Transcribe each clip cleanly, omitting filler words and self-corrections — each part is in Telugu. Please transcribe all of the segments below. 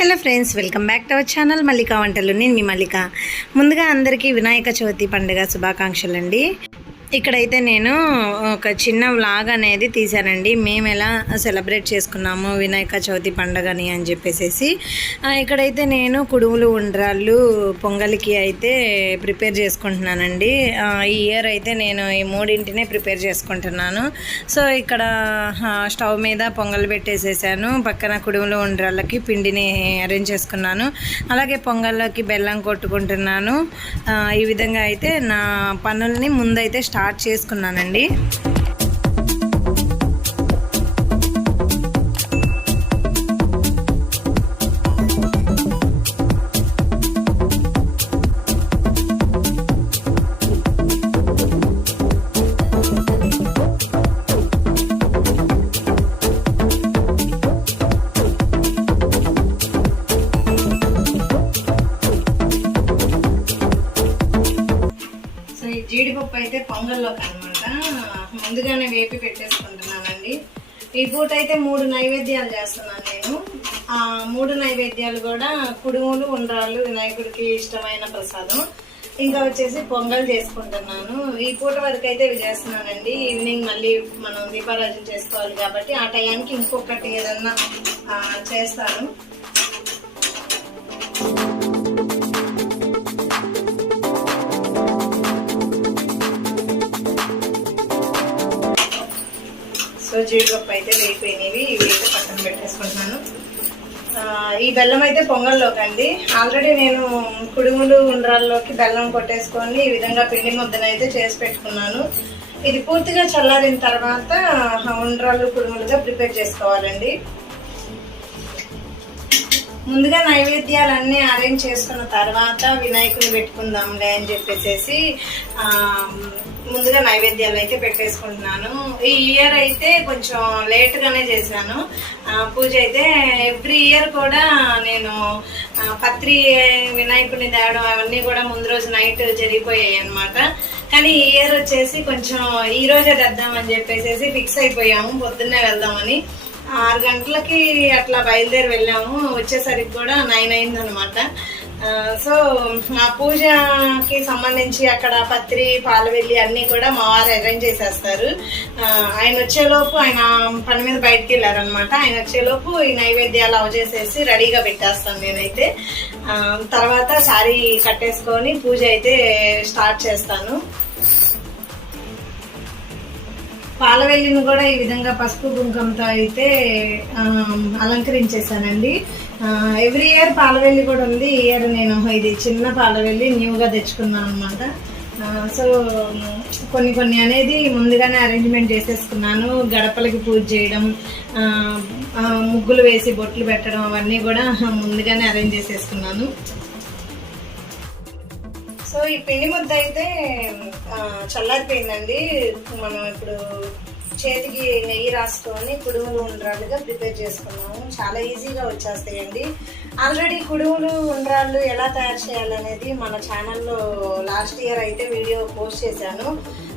Hello friends, welcome back to our channel Mallika వంటలు. నేను మీ మల్లిక. ముందుగా అందరికీ వినాయక చవితి పండుగ శుభాకాంక్షలు అండి. ఇక్కడైతే నేను ఒక చిన్న వ్లాగ్ అనేది తీశానండి. మేము ఎలా సెలబ్రేట్ చేసుకున్నాము వినాయక చవితి పండుగని అని చెప్పేసి. ఇక్కడైతే నేను కుడుములు ఉండ్రాళ్ళు పొంగల్కి అయితే ప్రిపేర్ చేసుకుంటున్నానండి. ఈ ఇయర్ అయితే నేను ఈ మూడింటినే ప్రిపేర్ చేసుకుంటున్నాను. సో ఇక్కడ స్టవ్ మీద పొంగల్ పెట్టేసేసాను. పక్కన కుడుములు ఉండ్రాళ్ళకి పిండిని అరేంజ్ చేసుకున్నాను. అలాగే పొంగల్లోకి బెల్లం కొట్టుకుంటున్నాను. ఈ విధంగా అయితే నా పనుల్ని ముందైతే స్టార్ట్ చేసుకున్నానండి. జీడిపప్పు అయితే పొంగల్లోకి అనమాట ముందుగానే వేపి పెట్టేసుకుంటున్నానండి. ఈ పూట అయితే 3 నైవేద్యాలు చేస్తున్నాను నేను. ఆ 3 నైవేద్యాలు కూడా కుడుములు ఉండ్రాళ్ళు వినాయకుడికి ఇష్టమైన ప్రసాదం. ఇంకా వచ్చేసి పొంగల్ చేసుకుంటున్నాను. ఈ పూట వరకు అయితే ఇవి చేస్తున్నానండి. ఈవినింగ్ మళ్ళీ మనం దీపారాజన చేసుకోవాలి కాబట్టి ఆ టయానికి ఇంకొకటి ఏదన్నా చేస్తాను. సో జీడిపప్పు అయితే వేగిపోయినవి, ఇవి అయితే పక్కన పెట్టేసుకుంటున్నాను. ఈ బెల్లం అయితే పొంగల్లోకి అండి. ఆల్రెడీ నేను కుడుములు ఉండ్రాల్లోకి బెల్లం కొట్టేసుకొని ఈ విధంగా పిండి ముద్దనైతే చేసి పెట్టుకున్నాను. ఇది పూర్తిగా చల్లారిన తర్వాత ఉండ్రాళ్ళు కుడుములుగా ప్రిపేర్ చేసుకోవాలండి. ముందుగా నైవేద్యాలన్నీ అరేంజ్ చేసుకున్న తర్వాత వినాయకుని పెట్టుకుందాంలే అని చెప్పేసి ముందుగా నైవేద్యాలు అయితే పెట్టేసుకుంటున్నాను. ఈ ఇయర్ అయితే కొంచెం లేట్గానే చేశాను పూజ అయితే. ఎవ్రీ ఇయర్ కూడా నేను పత్రి వినాయకుడిని తేవడం అవన్నీ కూడా ముందు రోజు నైట్ జరిగిపోయాయి అనమాట. కానీ ఈ ఇయర్ వచ్చేసి కొంచెం ఈ రోజే తెద్దామని చెప్పేసి ఫిక్స్ అయిపోయాము. పొద్దున్నే వెళ్దామని 6 గంటలకి అట్లా బయలుదేరి వెళ్ళాము. వచ్చేసరికి కూడా 9 అయిందనమాట. సో ఆ పూజకి సంబంధించి అక్కడ పత్రి పాలవెల్లి అన్ని కూడా మా వారు అరేంజ్ చేసేస్తారు. ఆయన వచ్చేలోపు ఆయన పని మీద బయటకు వెళ్ళారనమాట. ఆయన వచ్చేలోపు ఈ నైవేద్యాలు అవజేసేసి రెడీగా పెట్టేస్తాను నేనైతే. తర్వాత శారీ కట్టేసుకొని పూజ అయితే స్టార్ట్ చేస్తాను. పాలవెల్లిని కూడా ఈ విధంగా పసుపు కుంకంతో అయితే అలంకరించేసానండి. ఎవ్రీ ఇయర్ పాలవెల్లి కూడా ఉంది. ఈ ఇయర్ నేను ఇది చిన్న పాలవెల్లి న్యూగా తెచ్చుకున్నాను అనమాట. సో కొన్ని అనేది ముందుగానే అరేంజ్మెంట్ చేసేసుకున్నాను. గడపలకి పూజ చేయడం, ముగ్గులు వేసి బొట్లు పెట్టడం అవన్నీ కూడా ముందుగానే అరేంజ్ చేసేసుకున్నాను. సో ఈ పిండి ముద్ద అయితే చల్లారిపోయిందండి. మనం ఇప్పుడు చేతికి నెయ్యి రాసుకొని కుడుములు ఉండ్రాళ్ళుగా ప్రిపేర్ చేసుకున్నాము. చాలా ఈజీగా వచ్చేస్తాయండి. ఆల్రెడీ కుడుములు ఉండ్రాళ్ళు ఎలా తయారు చేయాలనేది మన ఛానల్లో లాస్ట్ ఇయర్ అయితే వీడియో పోస్ట్ చేశాను.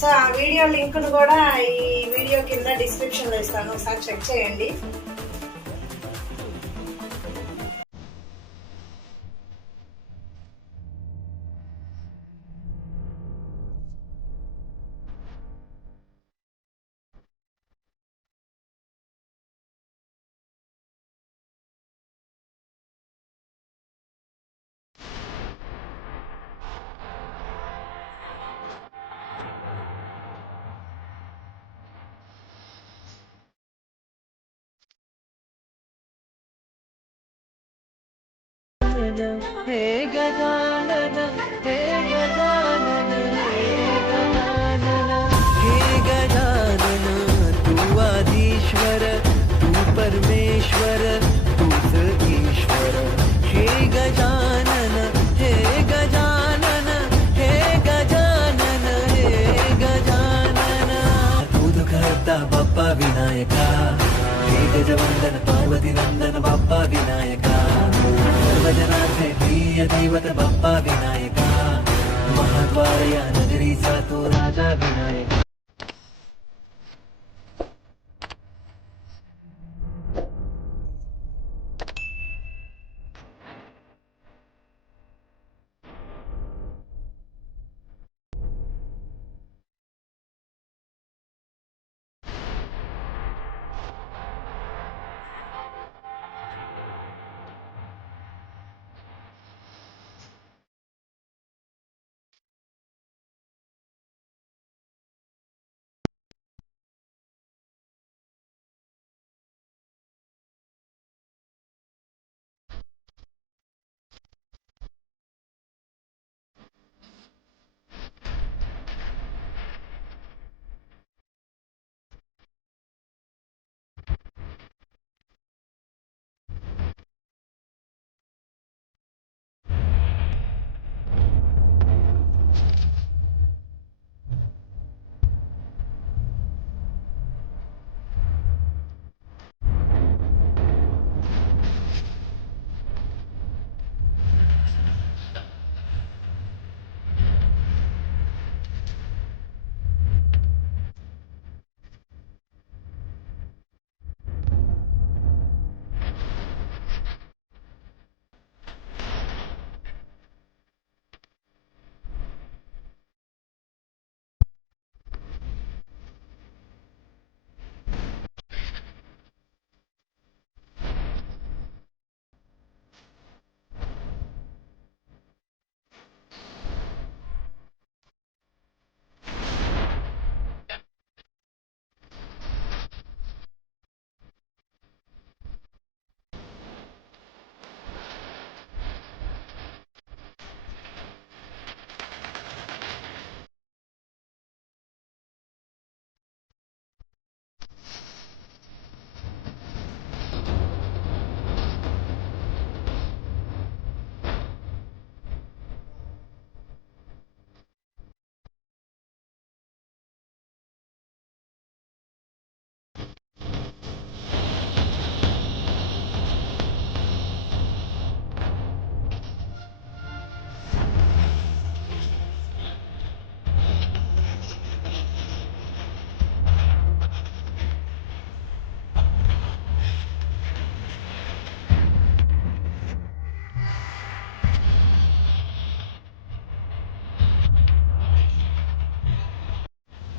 సో ఆ వీడియో లింక్ను కూడా ఈ వీడియో కింద డిస్క్రిప్షన్లో ఇస్తాను, ఒకసారి చెక్ చేయండి. हे गजानन हे गजानन हे गजानन हे गजानन तू आदिश्वर तू परमेश्वर तूच ईश्वर. हे गजानन हे गजानन हे गजानन हे गजानन दूध करता बाप्पा विनायका. हे गजवंदन पार्वती नंदन बाप्पा विनायका. सर्वजनांचे प्रिय दैवत बाप्पा विनायका. महाद्वार या नगरीचा तो राजा विनायका.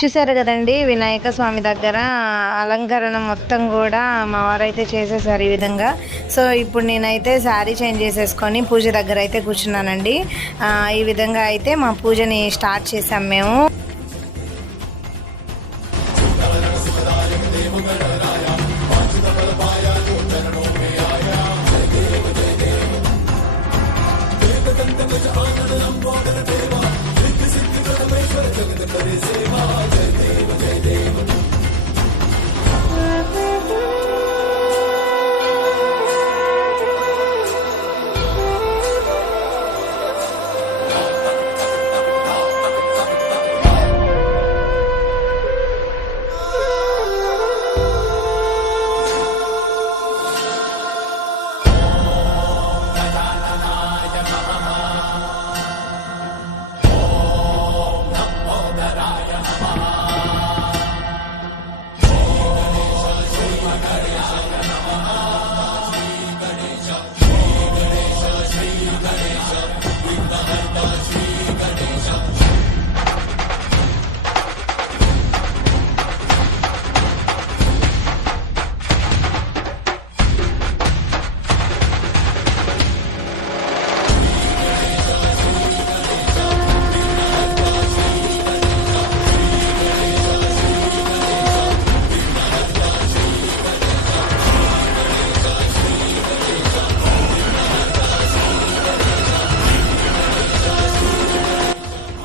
చూసారు కదండి, వినాయక స్వామి దగ్గర అలంకరణ మొత్తం కూడా మా వారైతే చేసేసారు ఈ విధంగా. సో ఇప్పుడు నేనైతే శారీ చేంజ్ చేసేసుకొని పూజ దగ్గర అయితే కూర్చున్నానండి. ఈ విధంగా అయితే మా పూజని స్టార్ట్ చేసాం మేము.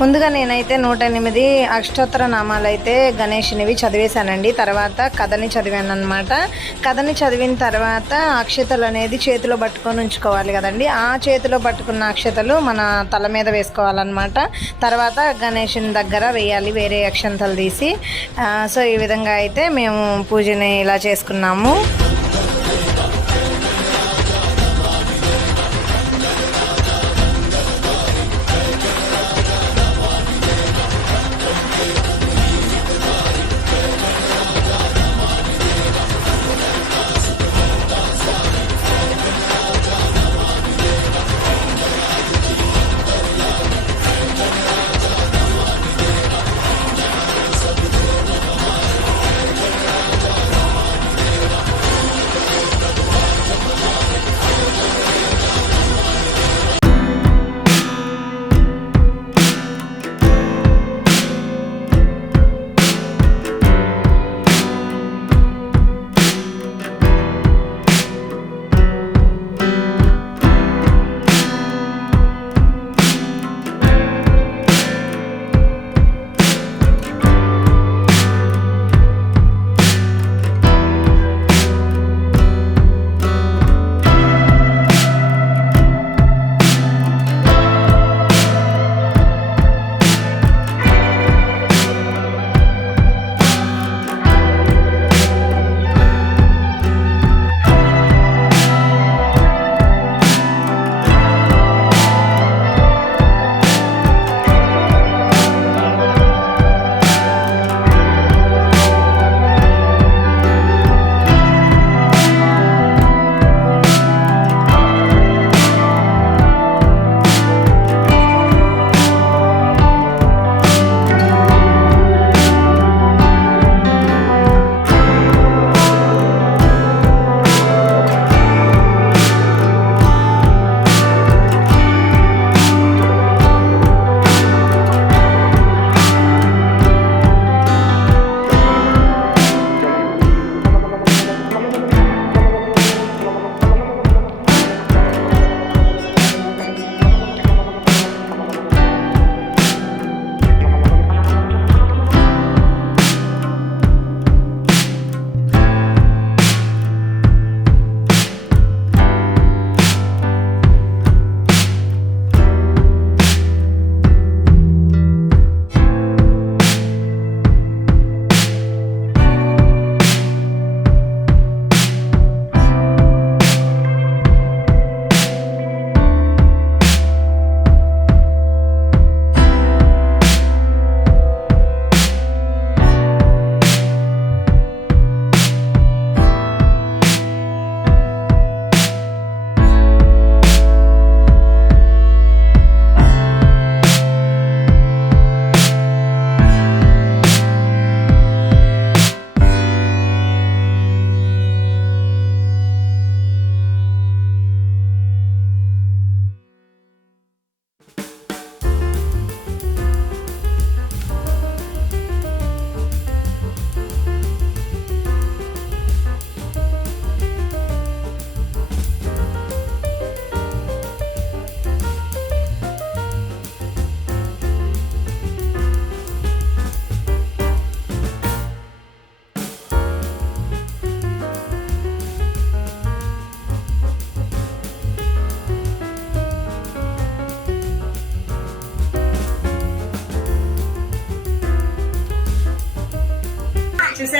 ముందుగా నేనైతే 108 అష్టోత్తర నామాలు అయితే గణేషునివి చదివేశానండి. తర్వాత కథని చదివాను అనమాట. కథని చదివిన తర్వాత అక్షతలు అనేది చేతిలో పట్టుకొని ఉంచుకోవాలి కదండి. ఆ చేతిలో పట్టుకున్న అక్షతలు మన తల మీద వేసుకోవాలన్నమాట. తర్వాత గణేషుని దగ్గర వేయాలి వేరే అక్షంతలు తీసి. సో ఈ విధంగా అయితే మేము పూజని ఇలా చేసుకున్నాము.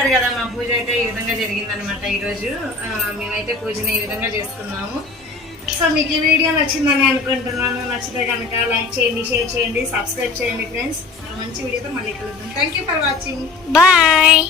చూసారు కదా మా పూజ అయితే ఈ విధంగా జరిగిందనమాట. ఈరోజు మేమైతే పూజని ఈ విధంగా చేసుకున్నాము. సో మీకు ఈ వీడియో నచ్చిందని అనుకుంటున్నాను. నచ్చితే కనుక లైక్ చేయండి, షేర్ చేయండి, సబ్స్క్రైబ్ చేయండి ఫ్రెండ్స్. మంచి వీడియోతో మళ్ళీ కలుద్దాం. Thank you for watching. Bye.